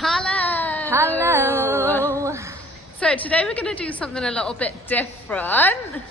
Hello! Hello! So today we're going to do something a little bit different.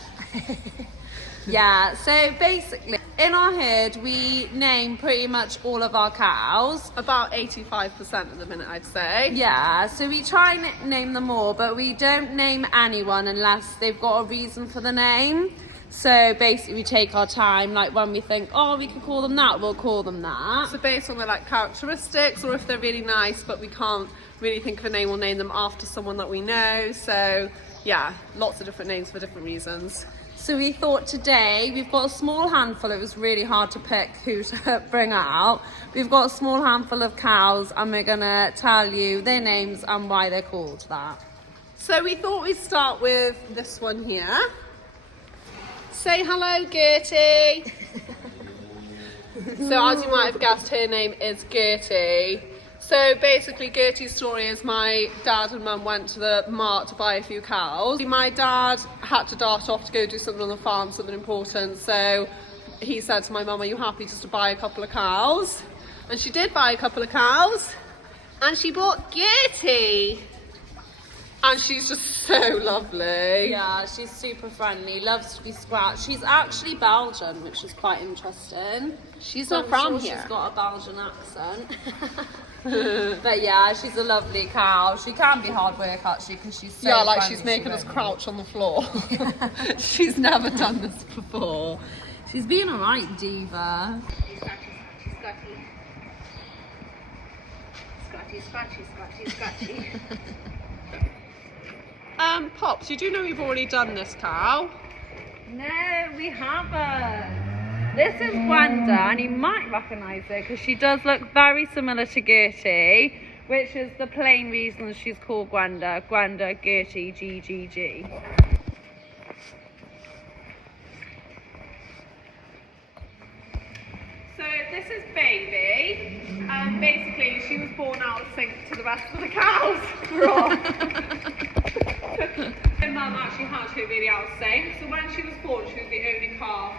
Yeah, so basically in our herd we name pretty much all of our cows. About 85% at the minute, I'd say. Yeah, so we try and name them all, but we don't name anyone unless they've got a reason for the name. So basically we take our time, like when we think, oh, we could call them that, we'll call them that. So based on their like characteristics, or if they're really nice but we can't really think of a name, we'll name them after someone that we know. So yeah, lots of different names for different reasons. So we thought today, we've got a small handful, it was really hard to pick who to bring out. We've got a small handful of cows and we're gonna tell you their names and why they're called that. So we thought we'd start with this one here. Say hello, Gertie. So as you might have guessed, her name is Gertie. So basically Gertie's story is my dad and mum went to the mart to buy a few cows. My dad had to dart off to go do something on the farm, something important. So he said to my mum, are you happy just to buy a couple of cows? And she did buy a couple of cows. And she bought Gertie. And she's just so lovely. Yeah, she's super friendly, loves to be scratched. She's actually Belgian, which is quite interesting. She's So not I'm from sure here. She's got a Belgian accent. But yeah, she's a lovely cow. She can be hard work actually because she's so like friendly, she's making us really. crouch on the floor. She's never done this before. She's being a right diva. Scratchy. Pops, you do know we've already done this cow. No, we haven't. This is Wenda, and you might recognise her because she does look very similar to Gertie, which is the plain reason she's called Wenda. Gwenda, Gertie, GGG. So this is Baby. Basically, she was born out of sync to the rest of the cows. My mum actually had her really out of sync. So when she was born, she was the only calf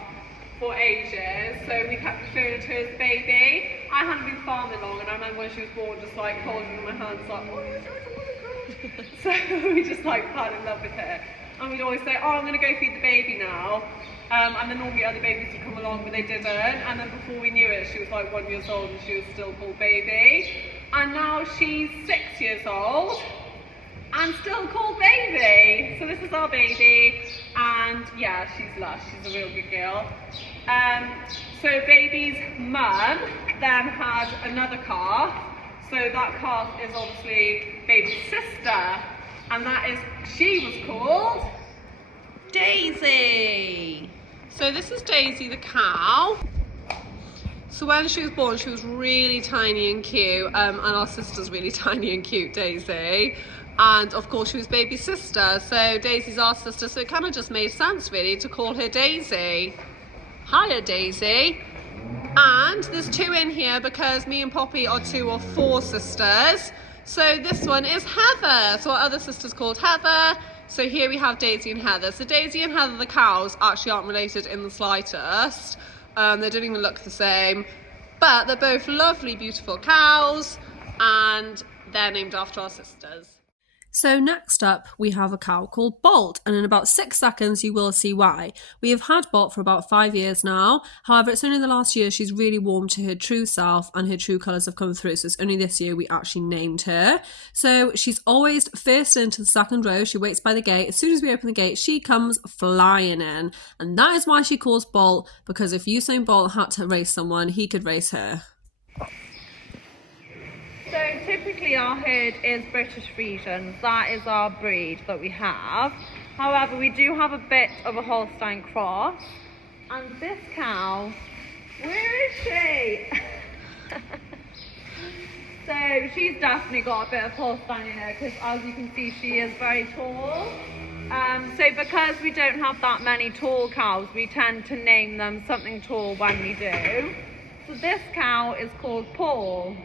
for ages, so we kept referring to her as Baby. I hadn't been farming long, and I remember when she was born, just like holding her in my hands, like, oh, you're such a mother. So we just like fell in love with her, and we'd always say, oh, I'm gonna go feed the baby now. And then normally other babies would come along, but they didn't. And then before we knew it, she was like 1 year old, and she was still called Baby. And now she's 6 years old. And still called Baby. So this is our baby, and yeah, she's lush, she's a real good girl. So Baby's mum then had another calf, so that calf is obviously Baby's sister, and she was called Daisy. So this is Daisy the cow. So when she was born, she was really tiny and cute, and our sister's really tiny and cute, Daisy. And of course she was Baby's sister, so Daisy's our sister, so it kind of just made sense really to call her Daisy. Hiya, Daisy. And there's two in here because me and Poppy are 2 of 4 sisters. So this one is Heather, so our other sister's called Heather. So here we have Daisy and Heather. So Daisy and Heather, the cows, actually aren't related in the slightest. They don't even look the same, but they're both lovely, beautiful cows, and they're named after our sisters. So next up, we have a cow called Bolt, and in about 6 seconds you will see why. We have had Bolt for about 5 years now, however it's only the last year she's really warmed to her true self and her true colours have come through, so it's only this year we actually named her. So she's always first into the second row, she waits by the gate, as soon as we open the gate she comes flying in, and that is why she calls Bolt, because if Usain Bolt had to race someone, he could race her. So typically our herd is British Friesians, that is our breed that we have. However, we do have a bit of a Holstein cross. And this cow, where is she? So she's definitely got a bit of Holstein in her because as you can see she is very tall. So because we don't have that many tall cows, we tend to name them something tall when we do. So this cow is called Paul.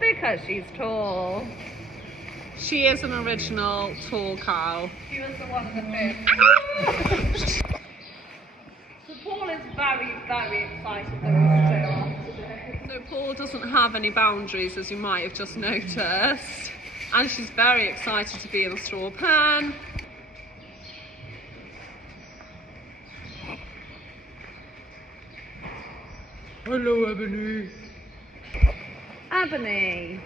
Because she's tall. She is an original tall cow. She was the one of the first. So Paul is very, very excited that we're so off today. So stall doesn't have any boundaries, as you might have just noticed, and she's very excited to be in a straw pen. Hello, Ebony. Ebony.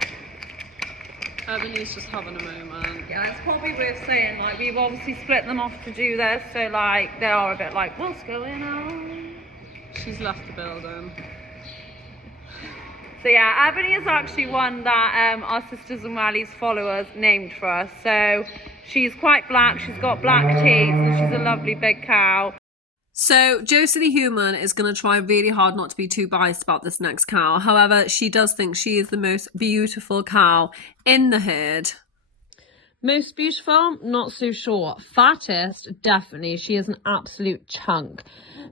Ebony's just having a moment. Yeah, it's probably worth saying, like, we've obviously split them off to do this, so, like, they are a bit like, what's going on? She's left the building. So, yeah, Ebony is actually one that our Sisters and Wally's followers named for us. So, she's quite black, she's got black teeth, and she's a lovely big cow. So Josie the human is going to try really hard not to be too biased about this next cow. However, she does think she is the most beautiful cow in the herd. Most beautiful? Not so sure. Fattest? Definitely. She is an absolute chunk.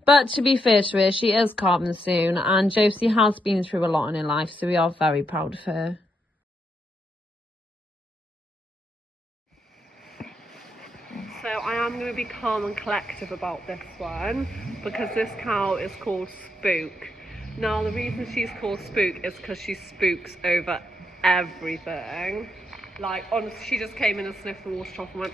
But to be fair to her, she is carving soon, and Josie has been through a lot in her life, so we are very proud of her. So I am going to be calm and collective about this one, because this cow is called Spook. Now the reason she's called Spook is because she spooks over everything. Like, honestly, she just came in and sniffed the water trough and went.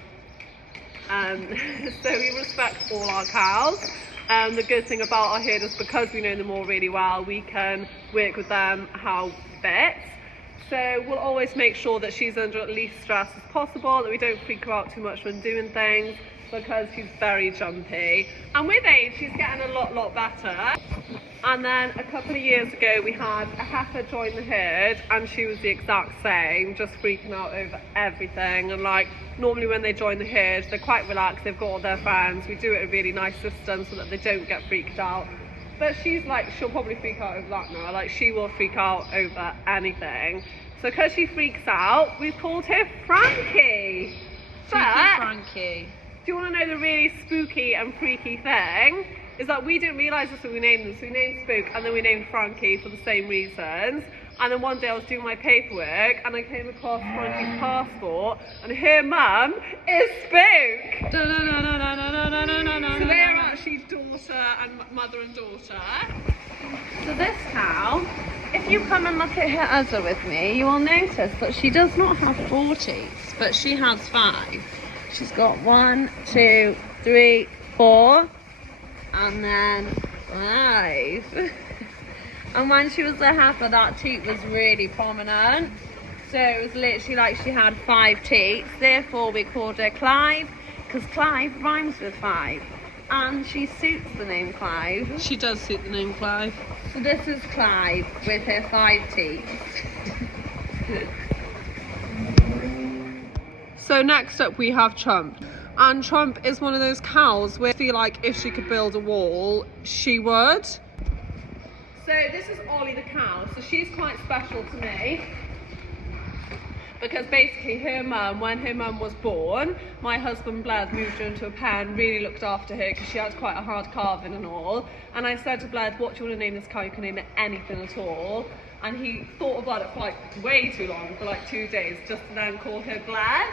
So we respect all our cows. The good thing about our herd is because we know them all really well, we can work with them how fits. So we'll always make sure that she's under at least stress as possible, that we don't freak her out too much when doing things, because she's very jumpy. And with age, she's getting a lot better. And then a couple of years ago, we had a heifer join the herd, and she was the exact same, just freaking out over everything. And like, normally when they join the herd, they're quite relaxed, they've got all their friends. We do it in a really nice system so that they don't get freaked out. But she's like, she'll probably freak out over that now. Like, she will freak out over anything. So because she freaks out, we've called her Frankie. But Frankie. do you want to know the really spooky and freaky thing? Is that we didn't realise this when we named them. So we named Spook and then we named Frankie for the same reasons. And then one day I was doing my paperwork and I came across Frankie's passport, and her mum is Spook. So they are actually daughter and mother and daughter. So this cow, if you come and look at her udder with me, you will notice that she does not have 4 teeth, but she has 5. She's got 1, 2, 3, 4, and then 5. And when she was a heifer, that teeth was really prominent. So it was literally like she had 5 teeth. Therefore, we called her Clive, because Clive rhymes with 5. And she suits the name Clive. She does suit the name Clive. So this is Clive with her 5 teeth. So next up we have Trump. And Trump is one of those cows where I feel like if she could build a wall, she would. So this is Ollie the cow. So she's quite special to me, because basically her mum, when her mum was born, my husband Blair moved her into a pen, really looked after her because she had quite a hard carving and all. And I said to Blair, what do you want to name this cow? You can name it anything at all. And he thought about it for like way too long, for like 2 days, just to then call her Blair.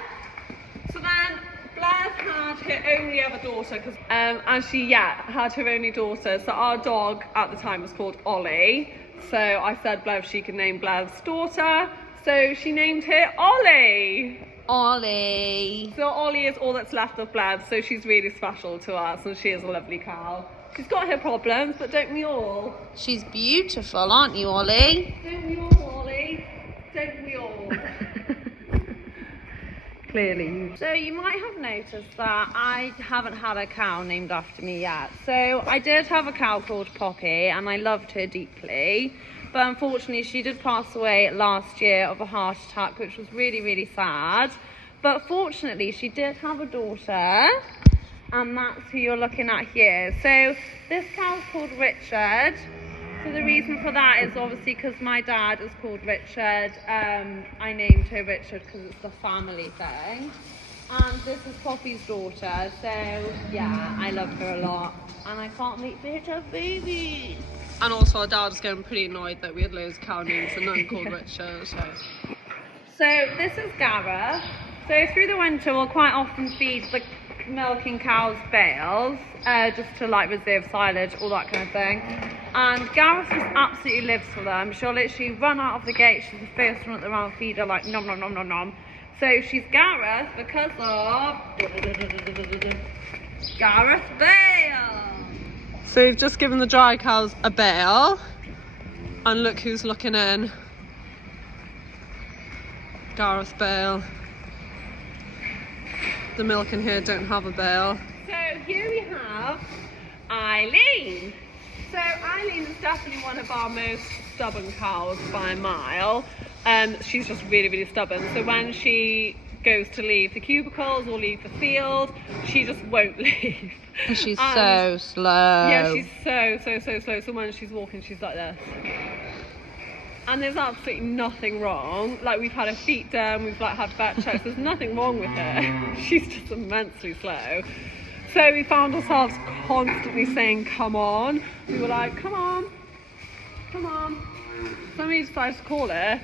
So then Blair had her only other daughter, because and she had her only daughter. So our dog at the time was called Ollie. So I said Blair if she could name Blair's daughter. So she named her Ollie. Ollie. So Ollie is all that's left of Blair, so she's really special to us, and she is a lovely cow. She's got her problems, but don't we all? She's beautiful, aren't you, Ollie? Don't we all, Ollie? Don't we all? Clearly. So you might have noticed that I haven't had a cow named after me yet. So I did have a cow called Poppy, and I loved her deeply. But unfortunately, she did pass away last year of a heart attack, which was really sad. But fortunately, she did have a daughter, and that's who you're looking at here. So this cow's called Richard. So the reason for that is obviously because my dad is called Richard. I named her Richard because it's the family thing. And this is Poppy's daughter. So yeah, I love her a lot. And I can't wait for her to have babies. And also our dad was getting pretty annoyed that we had loads of cow names and none called Richard. So this is Gareth. So through the winter we'll quite often feed the milking cows' bales, just to like reserve silage, all that kind of thing. And Gareth just absolutely lives for them. She'll literally run out of the gate. She's the first one at the round feeder, like nom nom nom nom nom. So she's Gareth because of Gareth Bale. So we've just given the dry cows a bale, and look who's looking in. Gareth Bale. The milk in here don't have a bale. So here we have Eileen. So Eileen is definitely one of our most stubborn cows by a mile. She's just really, really stubborn. So when she goes to leave the cubicles or leave the field, she just won't leave. And she's so slow. Yeah, she's so slow. So when she's walking, she's like this. And there's absolutely nothing wrong. Like, we've had her feet done, we've like had vet checks. There's nothing wrong with her. She's just immensely slow. So we found ourselves constantly saying, "Come on." We were like, "Come on, come on." Somebody decided to call her,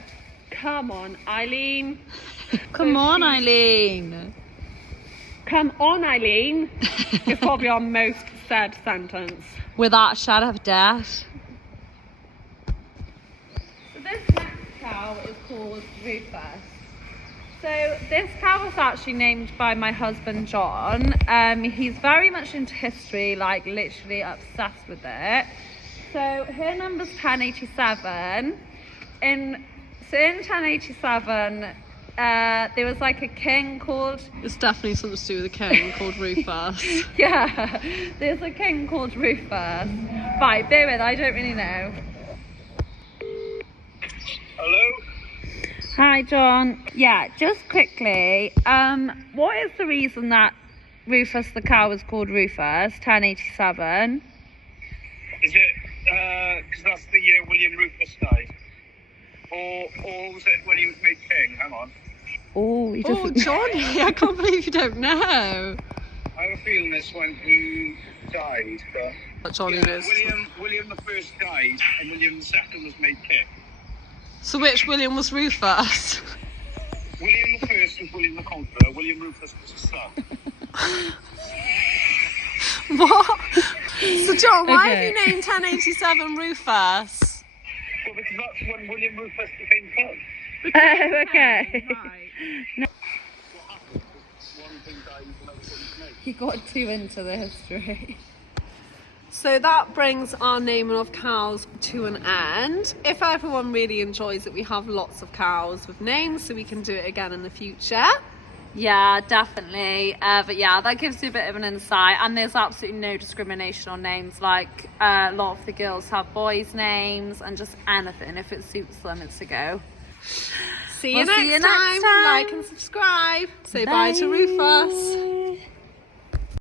"Come on, Eileen." Come on, Eileen. "Come on, Eileen" is probably our most said sentence. Without a shadow of doubt. So this next cow is called Rufus. So this cow was actually named by my husband John. He's very much into history, like literally obsessed with it. So her number's 1087. In 1087, there was like a king called... It's definitely something to do with a king called Rufus. Yeah, there's a king called Rufus. Right, bear with, I don't really know. Hello? Hi, John. Yeah, just quickly, what is the reason that Rufus the cow was called Rufus, 1087? Is it because that's the year William Rufus died? Or was it when he was made king? Hang on. Oh, he Oh, doesn't... Johnny, I can't believe you don't know. I have a feeling this when he died, but Johnny knows. William the First died and William the Second was made king. So which William was Rufus? William the First was William the Conqueror. William Rufus was his son. What? So John, why have Okay. you named 1087 Rufus? Well, because that's when William Rufus became king. Oh, okay. What happened was one thing died and another thing was made. He got too into the history. So that brings our naming of cows to an end. If everyone really enjoys it, we have lots of cows with names, so we can do it again in the future. Yeah, definitely. But yeah, that gives you a bit of an insight. And there's absolutely no discrimination on names. Like, a lot of the girls have boys' names and just anything. If it suits them, it's a go. See you next time. Like and subscribe. Say bye to Rufus.